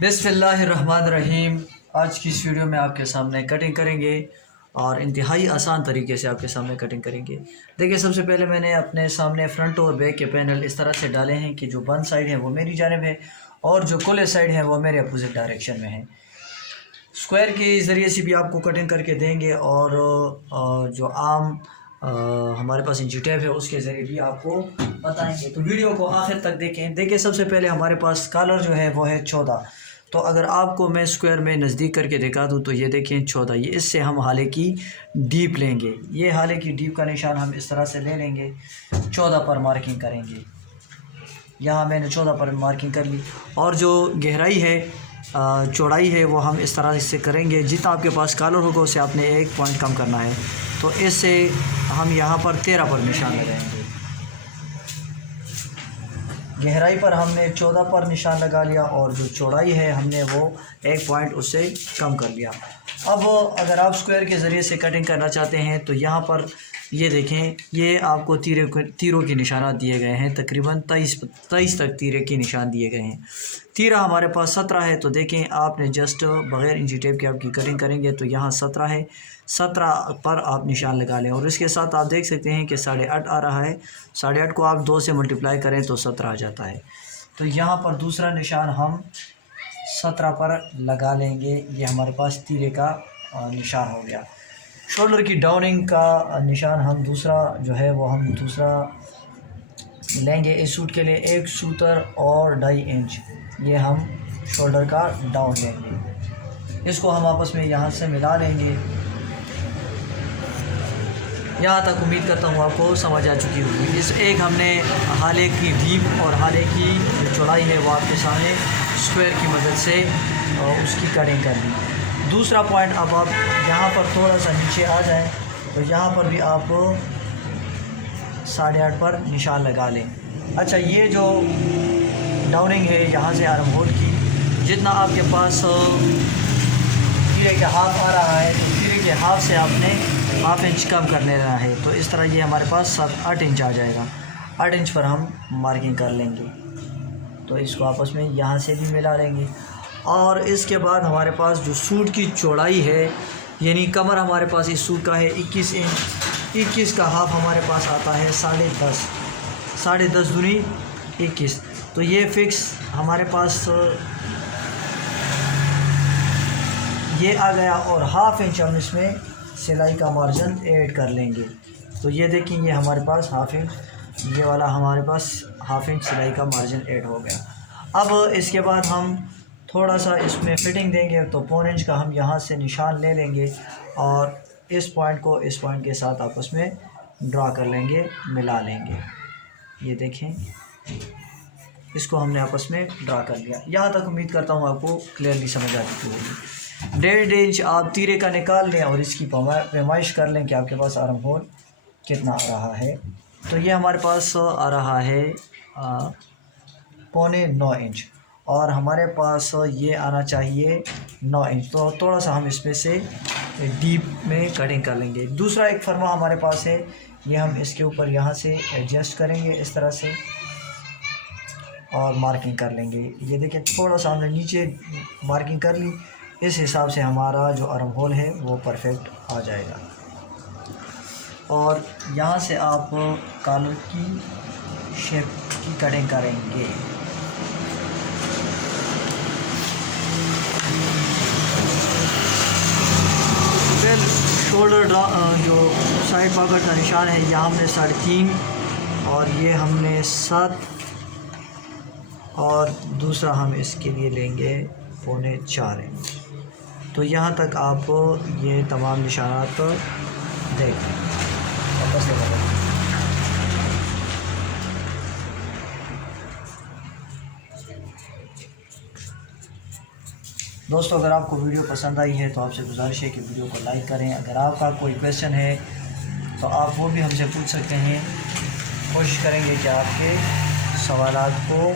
बिस्मिल्लाहिर्रहमानिर्रहीम। आज की इस वीडियो में आपके सामने कटिंग करेंगे और इंतहाई आसान तरीके से आपके सामने कटिंग करेंगे। देखिए, सबसे पहले मैंने अपने सामने फ्रंट और बैक के पैनल इस तरह से डाले हैं कि जो बंद साइड है वो मेरी जानिब है और जो खुले साइड है वो मेरे अपोजिट डायरेक्शन में है। स्क्वायर के ज़रिए से भी आपको कटिंग करके देंगे और जो आम हमारे पास इंची टेप है उसके ज़रिए भी आपको बताएंगे। तो वीडियो को आखिर तक देखें। देखिए, सबसे पहले हमारे पास कॉलर जो है वो है 14। तो अगर आपको मैं स्क्वायर में नज़दीक करके दिखा दूँ तो ये देखें 14। ये इससे हम हाले की डीप लेंगे। ये हाले की डीप का निशान हम इस तरह से ले लेंगे, 14 पर मार्किंग करेंगे। यहाँ मैंने 14 पर मार्किंग कर ली। और जो गहराई है, चौड़ाई है, वो हम इस तरह से करेंगे। जितना आपके पास कॉलर होगा उससे आपने एक पॉइंट कम करना है। तो इससे हम यहाँ पर 13 पर निशान लगाएंगे। गहराई पर हमने 14 पर निशान लगा लिया और जो चौड़ाई है हमने वो एक पॉइंट उससे कम कर लिया। अब अगर आप स्क्वायर के ज़रिए से कटिंग करना चाहते हैं तो यहाँ पर ये देखें, ये आपको तीरों के निशानात दिए गए हैं। तकरीबन 23 तक तीरे के निशान दिए गए हैं। तीरा हमारे पास 17 है। तो देखें, आपने जस्ट बग़ैर इंची टेप के आपकी कटिंग करेंगे तो यहाँ 17 है। 17 पर आप निशान लगा लें और इसके साथ आप देख सकते हैं कि 8.5 आ रहा है। 8.5 को आप 2 से मल्टीप्लाई करें तो 17 आ जाता है। तो यहाँ पर दूसरा निशान हम 17 पर लगा लेंगे। ये हमारे पास तीरे का निशान हो गया। शोल्डर की डाउनिंग का निशान हम दूसरा जो है वो हम दूसरा लेंगे। इस सूट के लिए 1 सूतर और 2.5 इंच ये हम शोल्डर का डाउन लेंगे। इसको हम आपस में यहाँ से मिला लेंगे। यहाँ तक उम्मीद करता हूँ आपको समझ आ चुकी होगी। इस एक हमने हाले की डीप और हाले की जो चौड़ाई है वो आपके सामने स्क्वायर की मदद से उसकी कटिंग कर ली। दूसरा पॉइंट, अब आप यहाँ पर थोड़ा सा नीचे आ जाएं तो यहाँ पर भी आप 8.5 पर निशान लगा लें। अच्छा, ये जो डाउनिंग है यहाँ से आर्म होल की, जितना आपके पास तीरे के हाफ आ रहा है तो तीरे के हाफ से आपने हाफ इंच कम कर लेना है। तो इस तरह ये हमारे पास 8 इंच आ जाएगा। 8 इंच पर हम मार्किंग कर लेंगे। तो इसको आपस में यहाँ से भी मिला लेंगे। और इसके बाद हमारे पास जो सूट की चौड़ाई है, यानी कमर हमारे पास इस सूट का है 21 इंच। 21 का हाफ हमारे पास आता है 10.5। 10.5 दूनी 21। तो ये फिक्स हमारे पास ये आ गया और हाफ इंच हम इसमें सिलाई का मार्जिन ऐड कर लेंगे। तो ये देखें, ये हमारे पास हाफ इंच, ये वाला हमारे पास हाफ इंच सिलाई का मार्जिन ऐड हो गया। अब इसके बाद हम थोड़ा सा इसमें फ़िटिंग देंगे। तो 1.25 इंच का हम यहाँ से निशान ले लेंगे और इस पॉइंट को इस पॉइंट के साथ आपस में ड्रा कर लेंगे, मिला लेंगे। ये देखें, इसको हमने आपस में ड्रा कर लिया। यहाँ तक उम्मीद करता हूँ आपको क्लियरली समझ आ चुकी होगी। 1.5 इंच आप तीरे का निकाल लें और इसकी पैमाइश कर लें कि आपके पास आर्म होल कितना आ रहा है। तो ये हमारे पास आ रहा है 9.25 इंच और हमारे पास ये आना चाहिए 9 इंच। तो थोड़ा सा हम इसमें से डीप में कटिंग कर लेंगे। दूसरा एक फरमा हमारे पास है, ये हम इसके ऊपर यहाँ से एडजस्ट करेंगे इस तरह से और मार्किंग कर लेंगे। ये देखिए, थोड़ा सा हमने नीचे मार्किंग कर ली। इस हिसाब से हमारा जो आर्म होल है वो परफेक्ट आ जाएगा। और यहाँ से आप कॉलर की शेप की कटिंग करेंगे। फिर शोल्डर जो साइड पॉकेट का निशान है, यहाँ हमने 3.5 और ये हमने 7 और दूसरा हम इसके लिए लेंगे 4.25 इंच। तो यहाँ तक आप ये तमाम निशानात देख लें। दोस्तों, अगर आपको वीडियो पसंद आई है तो आपसे गुजारिश है कि वीडियो को लाइक करें। अगर आपका कोई क्वेश्चन है तो आप वो भी हमसे पूछ सकते हैं। कोशिश करेंगे कि आपके सवालात को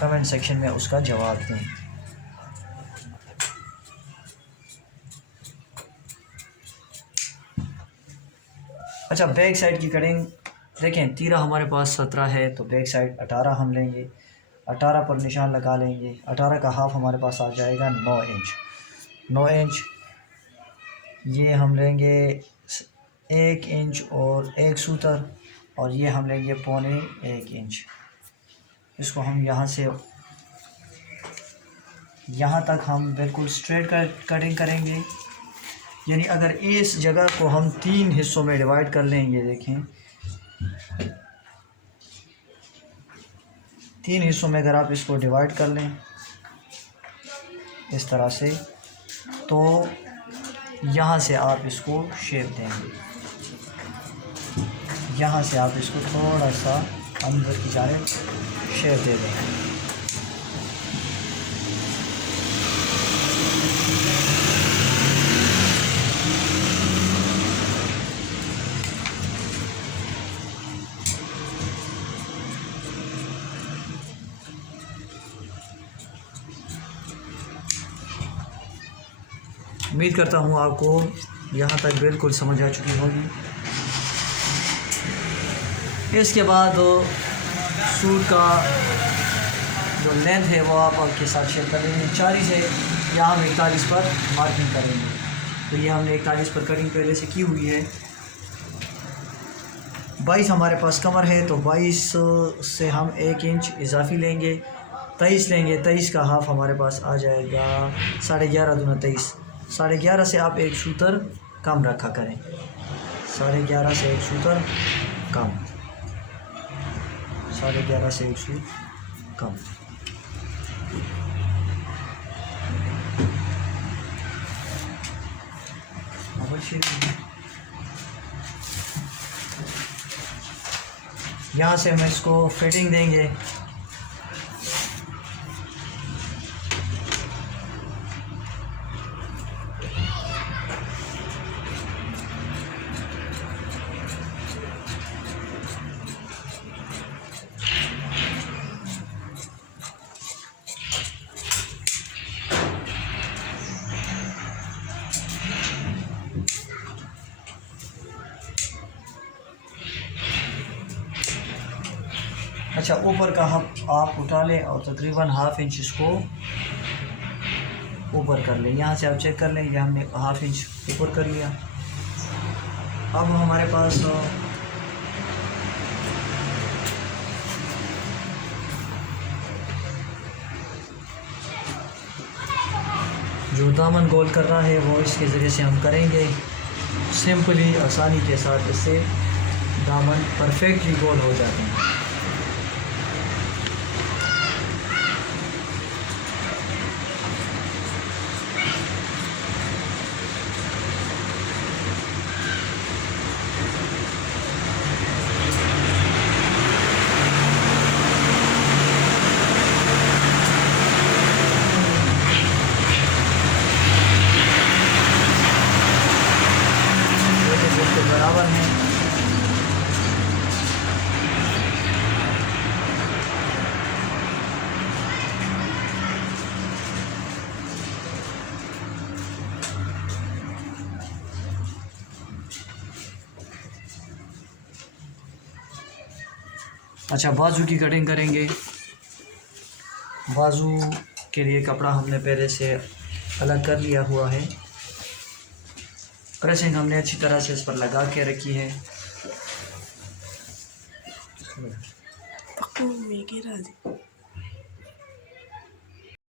कमेंट सेक्शन में उसका जवाब दें। अच्छा, बैक साइड की कटिंग देखें। तीरा हमारे पास 17 है तो बैक साइड 18 हम लेंगे। 18 पर निशान लगा लेंगे। 18 का हाफ हमारे पास आ जाएगा 9 इंच। 9 इंच ये हम लेंगे 1 इंच और 1 सूतर, और ये हम लेंगे 1.25 इंच। इसको हम यहाँ से यहाँ तक हम बिल्कुल स्ट्रेट कटिंग करेंगे। यानी अगर इस जगह को हम 3 हिस्सों में डिवाइड कर लेंगे, देखें 3 हिस्सों में अगर आप इसको डिवाइड कर लें इस तरह से, तो यहाँ से आप इसको शेप देंगे। यहाँ से आप इसको थोड़ा सा अंदर की जानिब शेप दे देंगे। उम्मीद करता हूँ आपको यहाँ तक बिल्कुल समझ आ चुकी होगी। इसके बाद सूट का जो लेंथ है वो आप आपके साथ शेयर कर लेंगे। 40 है, यहाँ हम 41 पर मार्किंग करेंगे। तो ये हमने 41 पर कटिंग पहले से की हुई है। 22 हमारे पास कमर है, तो 22 से हम 1 इंच इजाफी लेंगे। 23 लेंगे, 23 का हाफ हमारे पास आ जाएगा 11.5 दूना 23। 11.5 से आप 1 सूतर कम रखा करें। 11.5 से 1 सूतर कम, 11.5 से 1 सूतर कम। यहाँ से हम इसको फिटिंग देंगे। अच्छा, ऊपर का आप उठा लें और तकरीबन ½ इंच इसको ऊपर कर लें। यहाँ से आप चेक कर लें, ये हमने ½ इंच ऊपर कर लिया। अब हमारे पास जो दामन गोल कर रहा है वो इसके ज़रिए से हम करेंगे। सिंपली आसानी के साथ इससे दामन परफेक्टली गोल हो जाते हैं। बराबर है। अच्छा, बाजू की कटिंग करेंगे। बाजू के लिए कपड़ा हमने पहले से अलग कर लिया हुआ है। प्रेसिंग हमने अच्छी तरह से इस पर लगा के रखी है।